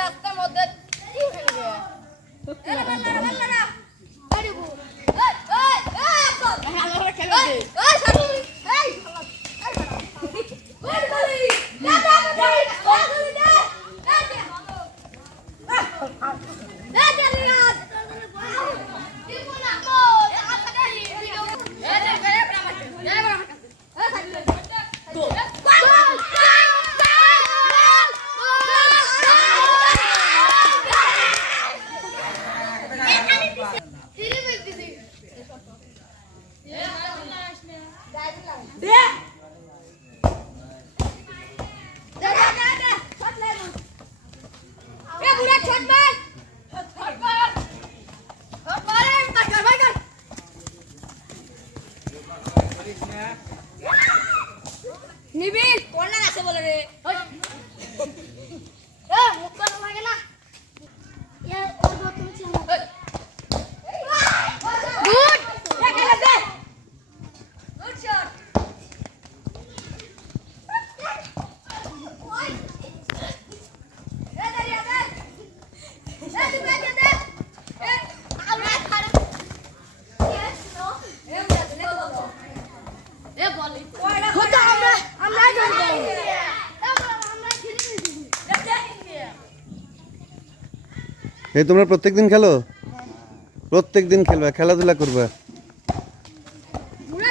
রাস্তার মধ্যে। কি ফেলবে নিবিড়। কর্নার আছে বলে রে। এই তোমরা প্রত্যেকদিন খেলো? প্রত্যেক দিন খেলবা খেলাধুলা করবা। মুরা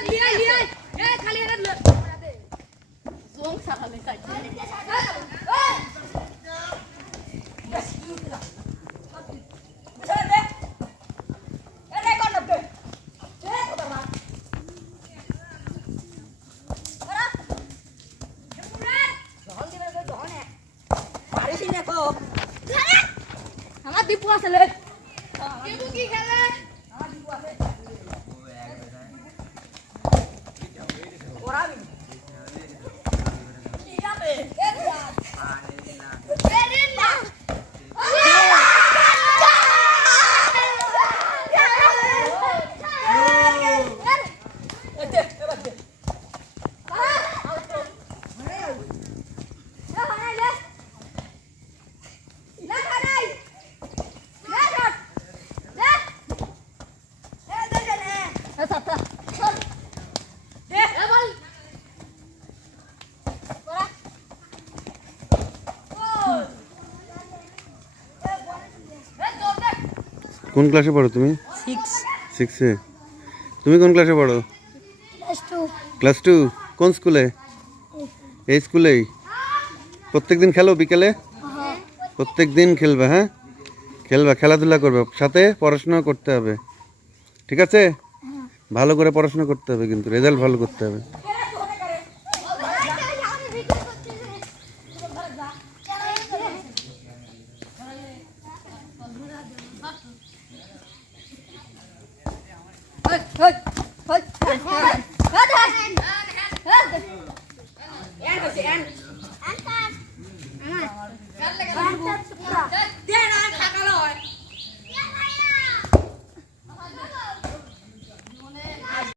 দিয়ে দিয়ে এ খালি এটা ল জোং সারালে কাই আমার দীপু আসলে কোন ক্লাসে পড়ো তুমি? সিক্স সিক্সে তুমি কোন ক্লাসে পড়ো? ক্লাস টু কোন স্কুলে? এই স্কুলেই। প্রত্যেকদিন খেলো বিকেলে? প্রত্যেক দিন খেলবে হ্যাঁ? খেলবা খেলাধুলা করবে। সাথে পড়াশোনা করতে হবে। ঠিক আছে? ভালো করে পড়াশোনা করতে হবে কিন্তু রেজাল্ট ভালো করতে হবে Hey.